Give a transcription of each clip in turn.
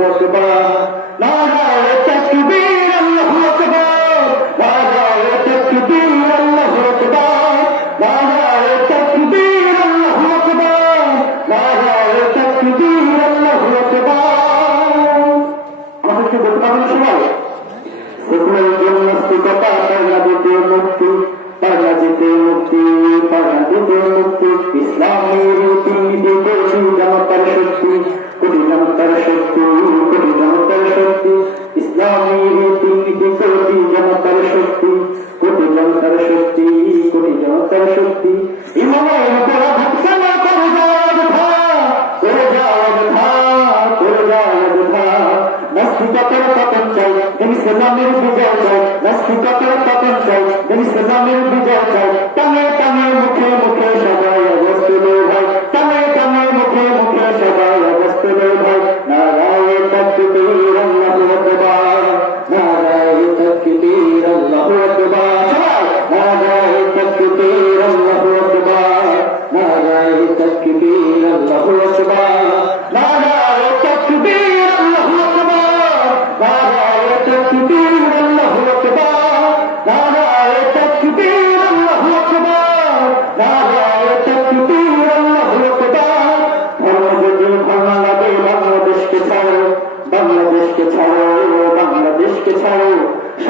মুক্তি পারা দিতে মুক্তি ইসলামের রীতি সত্যি ইমানের উপর ভক্সনা করে যাওয়া কথা, করে যাওয়া কথা, করে যাওয়া কথা। মস্তি কাতের পতন চাই তুমি সেজামের বিজয়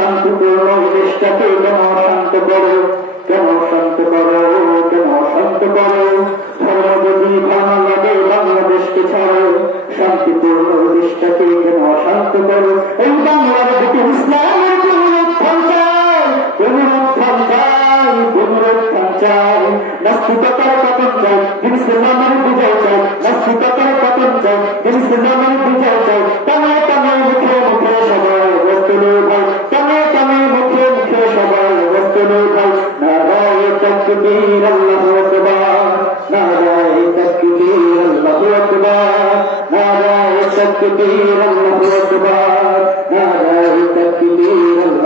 শান্তিপূর্ণ দেশটাকে কেন শান্ত করো কেন শান্ত করো কেন শান্ত করো যদি ভালো লাগে বাংলাদেশকে ছাড়ো শান্তিপূর্ণ কেন শান্ত করো এই ইসলামের পুনরুত্থান পুনরুত্থান পুনরুত্থান নাস্তিকতার পতন নাস্তিকতার পতন تكبير الله أكبر هذا تكبير الله